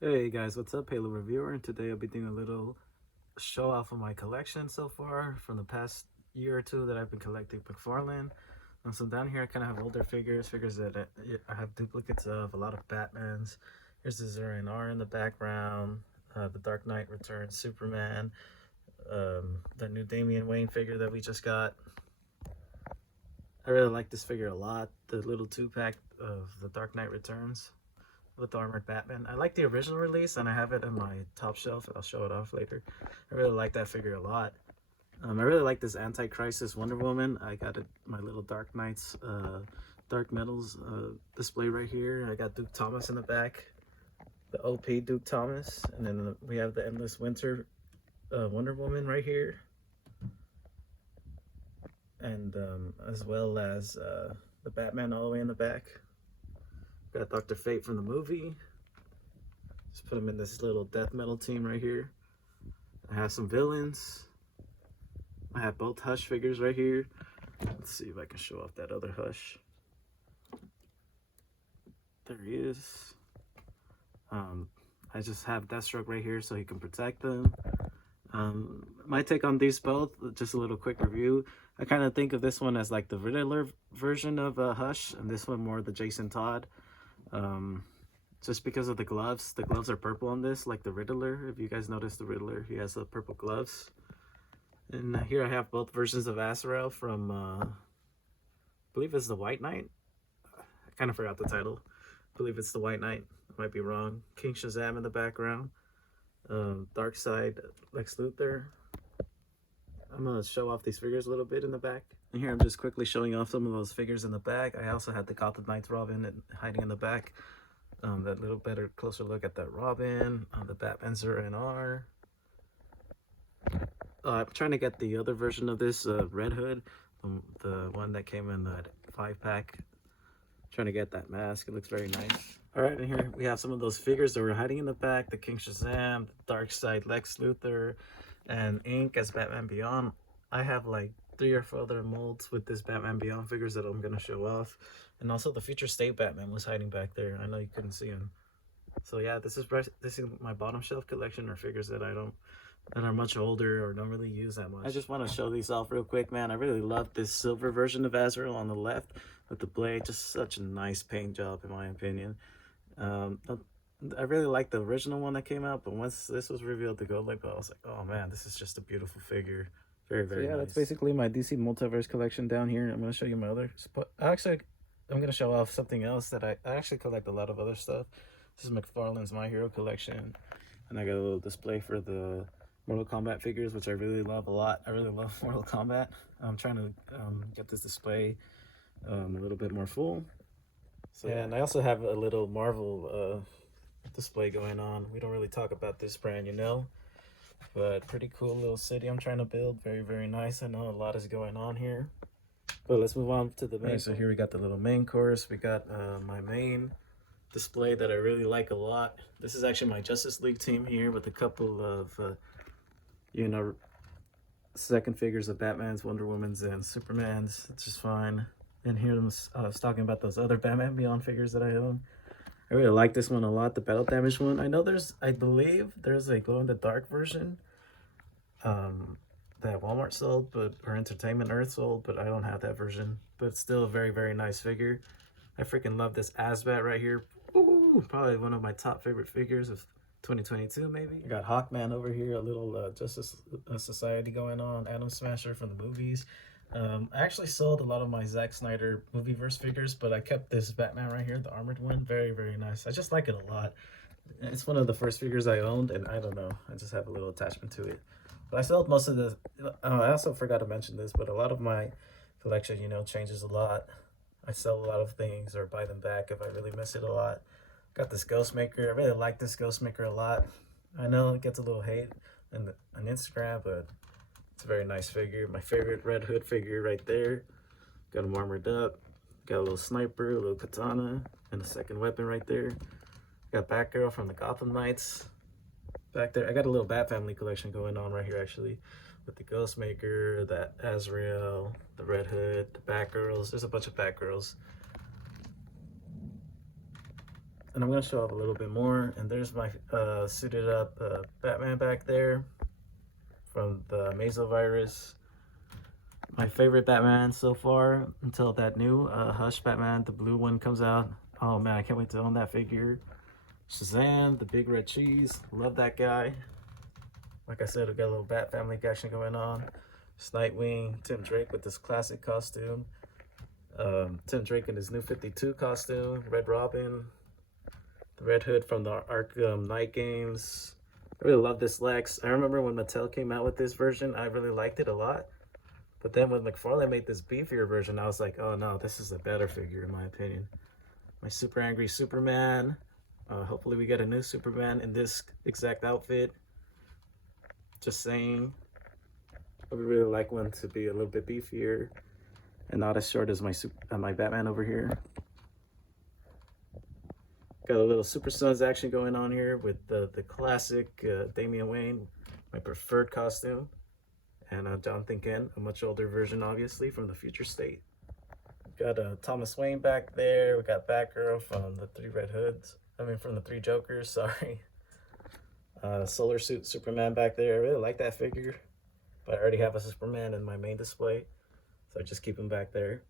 Hey guys, what's up? Halo Reviewer, and today I'll be doing a little show off of my collection so far from the past year or two that I've been collecting McFarlane. So down here I kind of have older figures that I have duplicates of, a lot of Batmans. Here's the Zero and R in the background, the Dark Knight Returns Superman, the new Damian Wayne figure that we just got. I really like this figure a lot, the little 2-pack of the Dark Knight Returns with the armored Batman. I like the original release and I have it on my top shelf. I'll show it off later. I really like that figure a lot. I really like this Anti-Crisis Wonder Woman. I got it, my little Dark Knights, Dark Metals display right here. I got Duke Thomas in the back, the OP Duke Thomas, and then we have the Endless Winter Wonder Woman right here, and as well as the Batman all the way in the back. Got Dr. Fate from the movie. Just put him in this little death metal team right here. I have some villains. I have both Hush figures right here. Let's see if I can show off that other Hush. There he is. I just have Deathstroke right here so he can protect them. My take on these both, just a little quick review. I kind of think of this one as like the Riddler version of Hush, and this one more the Jason Todd. Just because of the gloves. The gloves are purple on this, like the Riddler. If you guys notice the Riddler, he has the purple gloves. And here I have both versions of Azrael from, I believe it's the White Knight. I kind of forgot the title. I believe it's the White Knight. I might be wrong. King Shazam in the background. Darkseid Lex Luthor. I'm going to show off these figures a little bit in the back. And here I'm just quickly showing off some of those figures in the back. I also had the Gotham Knights Robin hiding in the back. That little better, closer look at that Robin, the Batman Zero and R. I'm trying to get the other version of this Red Hood, the one that came in the 5-pack. Trying to get that mask. It looks very nice. All right, and here we have some of those figures that were hiding in the back: the King Shazam, the Darkseid Lex Luthor, and Ink as Batman Beyond. I have like 3 or 4 other molds with this Batman Beyond figures that I'm gonna show off, and also the Future State Batman was hiding back there. I know you couldn't see him. So yeah, this is my bottom shelf collection, or figures that are much older or don't really use that much. I just want to show these off real quick, man. I really love this silver version of Azrael on the left with the blade. Just such a nice paint job, in my opinion. I really like the original one that came out, but once this was revealed to go like, I was like, oh man, this is just a beautiful figure. Very, very nice. That's basically my DC Multiverse collection down here. I'm going to show you my other spot. Actually, I'm going to show off something else that I actually collect a lot of other stuff. This is McFarlane's My Hero collection. And I got a little display for the Mortal Kombat figures, which I really love a lot. I really love Mortal Kombat. I'm trying to get this display a little bit more full. So, yeah, and I also have a little Marvel display going on. We don't really talk about this brand, you know, but pretty cool little city I'm trying to build. Very, very nice. I know a lot is going on here. But let's move on to the main. Right, so here we got the little main course. We got my main display that I really like a lot. This is actually my Justice League team here with a couple of, second figures of Batman's, Wonder Woman's, and Superman's. It's just fine. And here I was talking about those other Batman Beyond figures that I own. I really like this one a lot, the battle damage one. I believe there's a glow in the dark version that Walmart sold, or Entertainment Earth sold, but I don't have that version. But it's still a very, very nice figure. I freaking love this Asbat right here. Ooh, probably one of my top favorite figures of 2022, maybe. I got Hawkman over here, a little Justice Society going on, Atom Smasher from the movies. I actually sold a lot of my Zack Snyder movieverse figures, but I kept this Batman right here, the armored one. Very, very nice. I just like it a lot. It's one of the first figures I owned, and I don't know, I just have a little attachment to it. But I sold most of the, I also forgot to mention this, but a lot of my collection, changes a lot. I sell a lot of things or buy them back if I really miss it a lot. Got this Ghostmaker. I really like this Ghostmaker a lot. I know it gets a little hate on Instagram, but it's a very nice figure. My favorite Red Hood figure right there. Got him armored up. Got a little sniper, a little katana, and a second weapon right there. Got Batgirl from the Gotham Knights back there. I got a little Bat Family collection going on right here, actually, with the Ghostmaker, that Azrael, the Red Hood, the Batgirls. There's a bunch of Batgirls. And I'm going to show off a little bit more. And there's my suited up Batman back there from the Mesovirus. My favorite Batman so far until that new Hush Batman, the blue one, comes out. Oh man, I can't wait to own that figure. Shazam, the big red cheese. Love that guy. Like I said, we got a little Bat Family action going on. It's Nightwing, Tim Drake with this classic costume. Tim Drake in his new 52 costume. Red Robin. The Red Hood from the Arkham Knight games. I really love this Lex. I remember when Mattel came out with this version, I really liked it a lot. But then when McFarlane made this beefier version, I was like, oh no, this is a better figure in my opinion. My super angry Superman. Hopefully we get a new Superman in this exact outfit. Just saying. I would really like one to be a little bit beefier and not as short as my Batman over here. Got a little Super Sons action going on here with the classic Damian Wayne, my preferred costume. And Jonathan Kent, a much older version, obviously, from the future state. Got Thomas Wayne back there. We got Batgirl from the from the Three Jokers, sorry. Solar Suit Superman back there. I really like that figure. But I already have a Superman in my main display, so I just keep him back there.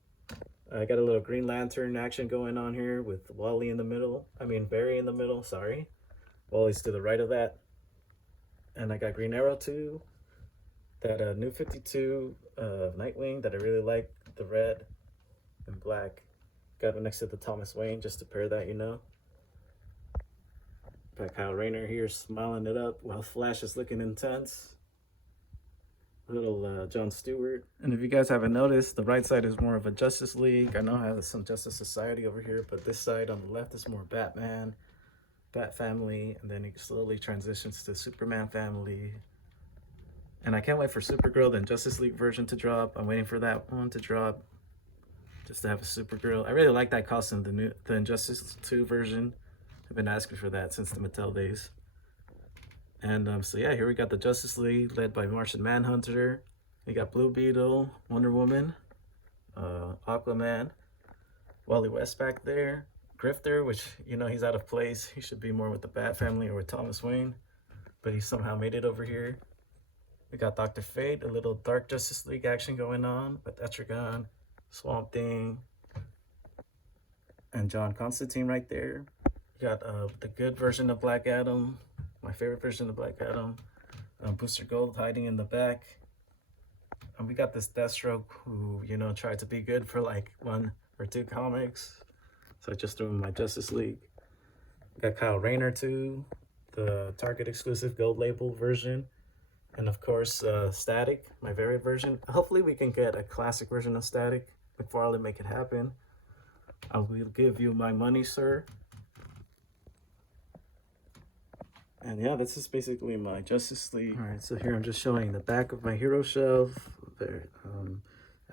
I got a little Green Lantern action going on here with Barry in the middle, sorry. Wally's to the right of that. And I got Green Arrow too. That new 52 Nightwing that I really like, the red and black. Got it next to the Thomas Wayne just to pair that, you know. Got Kyle Rayner here smiling it up while Flash is looking intense. Little John Stewart. And if you guys haven't noticed, the right side is more of a Justice League. I know I have some Justice Society over here, but this side on the left is more Batman, Bat Family, and then it slowly transitions to Superman Family. And I can't wait for Supergirl, the Justice League version to drop. I'm waiting for that one to drop, just to have a Supergirl. I really like that costume, the Injustice 2 version. I've been asking for that since the Mattel days. And so yeah, here we got the Justice League led by Martian Manhunter. We got Blue Beetle, Wonder Woman, Aquaman, Wally West back there, Grifter, which, you know, he's out of place. He should be more with the Bat Family or with Thomas Wayne, but he somehow made it over here. We got Dr. Fate, a little Dark Justice League action going on with Etrigan, Swamp Thing, and John Constantine right there. We got the good version of Black Adam, my favorite version of Black Adam. Booster Gold hiding in the back. And we got this Deathstroke who, you know, tried to be good for like 1 or 2 comics. So I just threw him in my Justice League. We got Kyle Rayner too, the Target exclusive gold label version. And of course, Static, my favorite version. Hopefully we can get a classic version of Static. McFarlane, make it happen. I will give you my money, sir. And yeah, this is basically my Justice League. All right, so here I'm just showing the back of my hero shelf. There,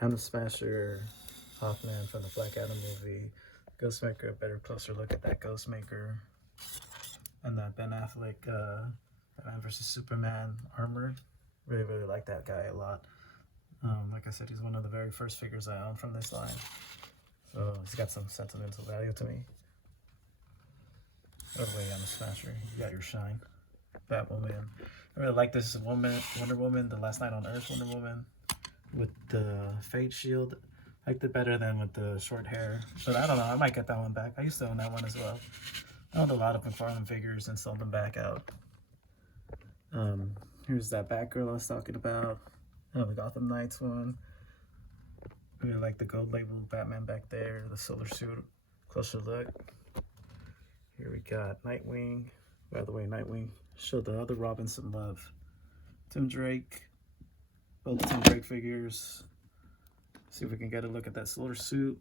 Atom Smasher, Hawkman from the Black Adam movie, Ghostmaker, a better closer look at that Ghostmaker, and that Ben Affleck Batman vs Superman armor. Really like that guy a lot. Like I said, he's one of the very first figures I own from this line, so he's got some sentimental value to me. By the way, I'm a Smasher. You got your shine. Batwoman. I really like this Wonder Woman, the Last Night on Earth Wonder Woman with the Fate Shield. I liked it better than with the short hair. But I don't know, I might get that one back. I used to own that one as well. I owned a lot of McFarlane figures and sold them back out. Here's that Batgirl I was talking about. The Gotham Knights one. Really like the gold label Batman back there. The Solar Suit, closer look. Here we got Nightwing. By the way, Nightwing showed the other Robin some love. Tim Drake. Both Tim Drake figures. See if we can get a look at that Solar Suit.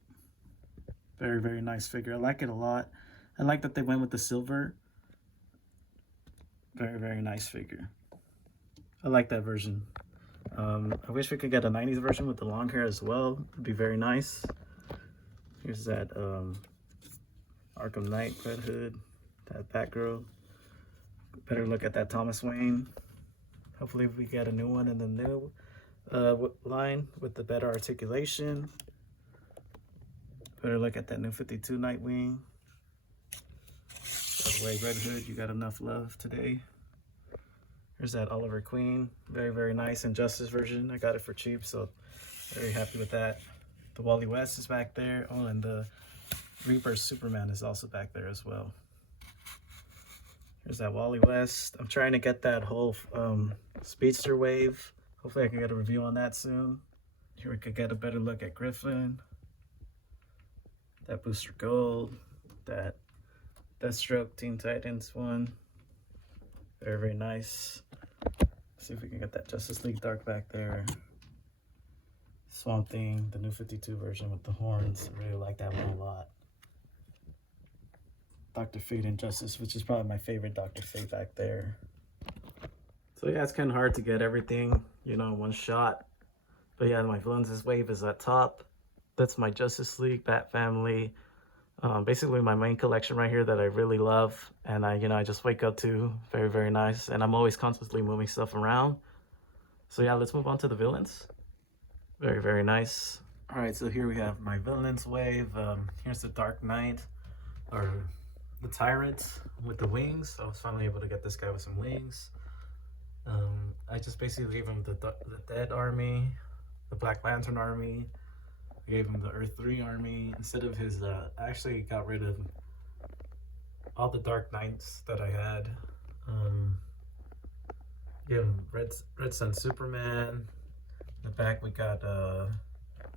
Very nice figure. I like it a lot. I like that they went with the silver. Very nice figure. I like that version. I wish we could get a 90s version with the long hair as well. It'd be very nice. Here's that Arkham Knight Red Hood, that Batgirl. Better look at that Thomas Wayne. Hopefully we get a new one in the new line with the better articulation. Better look at that new 52 Nightwing. way, Red Hood, you got enough love today. Here's that Oliver Queen, very, very nice Injustice version. I got it for cheap, so very happy with that. The Wally West is back there. Oh, and the Reaper Superman is also back there as well. Here's that Wally West. I'm trying to get that whole Speedster wave. Hopefully I can get a review on that soon. Here we could get a better look at Griffin. That Booster Gold. That Deathstroke Teen Titans one. Very, very nice. Let's see if we can get that Justice League Dark back there. Swamp Thing, the new 52 version with the horns. I really like that one a lot. Dr. Fate Injustice, which is probably my favorite Dr. Fate back there. So yeah, it's kind of hard to get everything, you know, in one shot. But yeah, my Villains wave is at top. That's my Justice League, Bat Family. Basically my main collection right here that I really love. And I just wake up to. Very, very nice. And I'm always constantly moving stuff around. So yeah, let's move on to the Villains. Very, very nice. All right, so here we have my Villains wave. Here's the Dark Knight, or the Tyrant with the wings. I was finally able to get this guy with some wings. I just basically gave him the Dead Army, the Black Lantern Army. I gave him the Earth 3 Army. Instead of his, I actually got rid of all the Dark Knights that I had. Give him Red Sun Superman. In the back we got the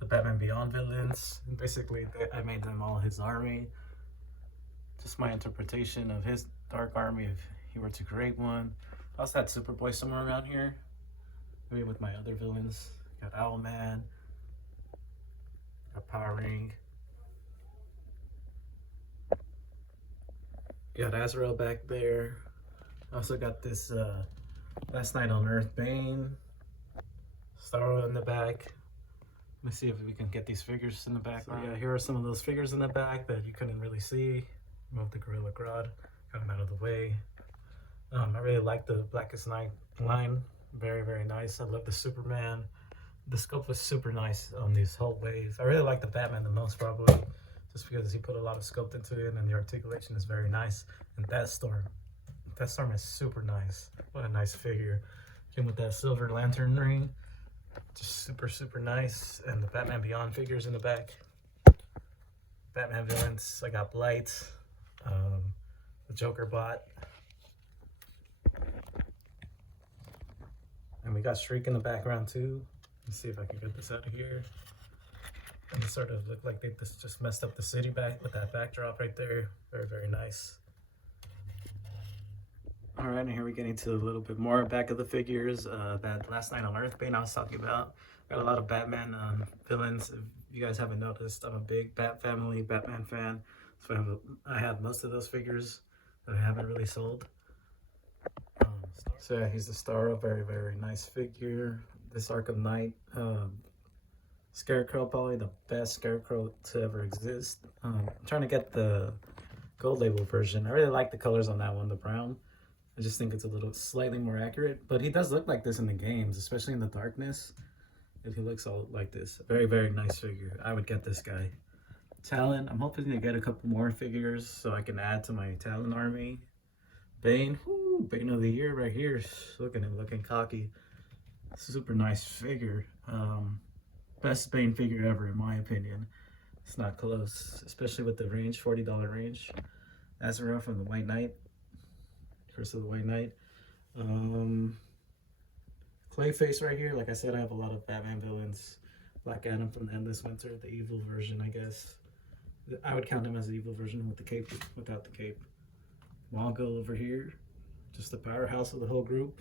Batman Beyond villains. And basically I made them all his army. Just my interpretation of his Dark Army if he were to create one. I also had Superboy somewhere around here. Maybe with my other villains. Got Owlman. Got Power Ring. Got Azrael back there. I also got this Last Night on Earth Bane. Starro in the back. Let me see if we can get these figures in the back. So yeah, here are some of those figures in the back that you couldn't really see. Remove the Gorilla Grodd. Got them out of the way. I really like the Blackest Night line. Very, very nice. I love the Superman. The sculpt was super nice on these whole waves. I really like the Batman the most, probably, just because he put a lot of sculpt into it and the articulation is very nice. And Deathstorm is super nice. What a nice figure. Came with that silver lantern ring. Just super, super nice. And the Batman Beyond figures in the back. Batman villains. I got Blight. The Joker bot. And we got Shriek in the background too. Let's see if I can get this out of here. And it sort of looked like they just messed up the city back with that backdrop right there. Very, very nice. All right, and here we're getting to a little bit more back of the figures. That Last Night on Earth Bane I was talking about. Got a lot of Batman villains. If you guys haven't noticed, I'm a big Bat Family Batman fan. So I have most of those figures that I haven't really sold. So yeah, he's the Starro. Very, very nice figure. This Arkham Knight Scarecrow, probably the best Scarecrow to ever exist. I'm trying to get the gold label version. I really like the colors on that one, the brown. I just think it's a little slightly more accurate, but he does look like this in the games, especially in the darkness. If he looks all like this, very, very nice figure. I would get this guy. Talon, I'm hoping to get a couple more figures so I can add to my Talon army. Bane, whoo, Bane of the Year right here. Look at him, looking cocky. Super nice figure. Best Bane figure ever, in my opinion. It's not close, especially with the range, $40 range. Azrael from the White Knight. Curse of the White Knight. Clayface right here. Like I said, I have a lot of Batman villains. Black Adam from the Endless Winter, the evil version, I guess. I would count him as the evil version with the cape, without the cape. Mongo over here, just the powerhouse of the whole group.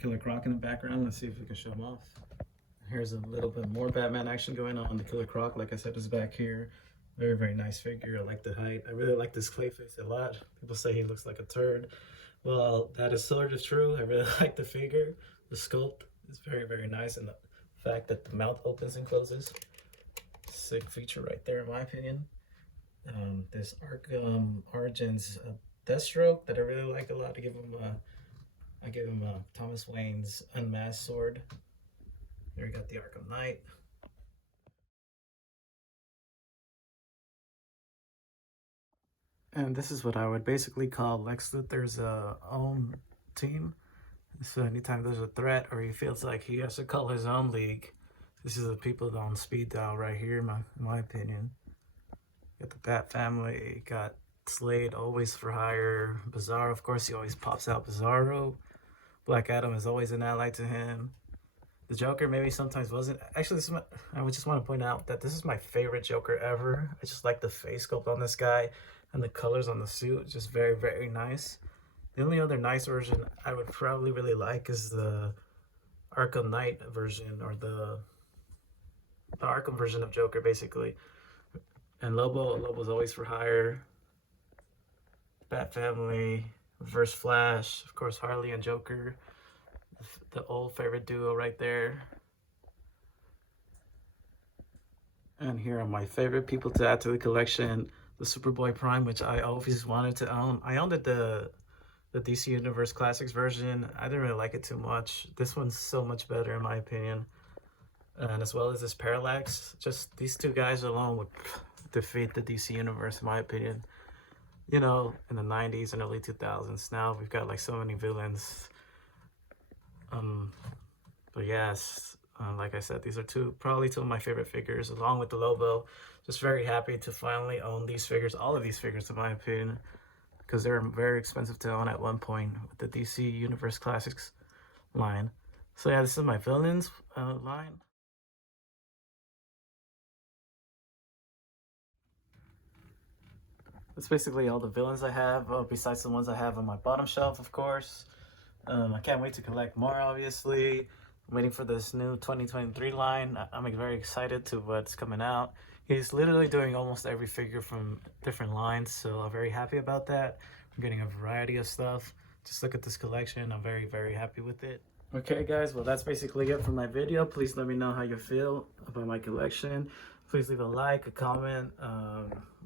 Killer Croc in the background. Let's see if we can show him off. Here's a little bit more Batman action going on. The Killer Croc, like I said, is back here. Very, very nice figure. I like the height. I really like this Clayface a lot. People say he looks like a turd. Well, that is sort of true. I really like the figure. The sculpt is very, very nice. And the fact that the mouth opens and closes. Sick feature right there, in my opinion. This Arkham Origins Deathstroke that I really like a lot. I give him Thomas Wayne's Unmasked Sword. Here we got the Arkham Knight. And this is what I would basically call Lex Luthor's own team. So anytime there's a threat or he feels like he has to call his own league, this is the people on speed dial right here, in my opinion. Got the Bat Family, got Slade, always for hire. Bizarro, of course, he always pops out Bizarro. Black Adam is always an ally to him. The Joker maybe sometimes wasn't. Actually, I would just want to point out that this is my favorite Joker ever. I just like the face sculpt on this guy and the colors on the suit. Just very, very nice. The only other nice version I would probably really like is the Arkham Knight version, or the Arkham version of Joker, basically. And Lobo's always for hire. Bat Family, Reverse Flash, of course, Harley and Joker. The old favorite duo right there. And here are my favorite people to add to the collection. The Superboy Prime, which I always wanted to own. I owned the DC Universe Classics version. I didn't really like it too much. This one's so much better in my opinion. And as well as this Parallax. Just these two guys alone would defeat the DC Universe in my opinion. You know, in the 90s and early 2000s. Now we've got like so many villains. But yes, like I said, these are probably two of my favorite figures, along with the Lobo. Just very happy to finally own these figures, all of these figures in my opinion, because they were very expensive to own at one point with the DC Universe Classics line. So yeah, this is my villains line. That's basically all the villains I have, besides the ones I have on my bottom shelf, of course. I can't wait to collect more, obviously. I'm waiting for this new 2023 line. I'm very excited to what's coming out. He's literally doing almost every figure from different lines, so I'm very happy about that. I'm getting a variety of stuff. Just look at this collection. I'm very, very happy with it. Okay, guys, well, that's basically it for my video. Please let me know how you feel about my collection. Please leave a like, a comment.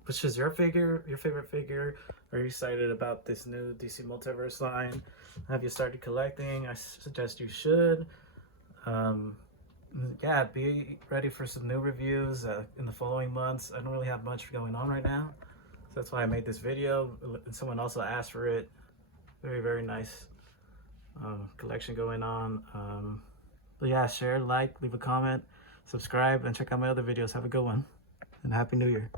Which is your favorite figure? Are you excited about this new DC Multiverse line? Have you started collecting? I suggest you should. Yeah, be ready for some new reviews in the following months. I don't really have much going on right now, so that's why I made this video. Someone also asked for it. Very, very nice collection going on. But yeah, share, like, leave a comment, subscribe, and check out my other videos. Have a good one, and Happy New Year.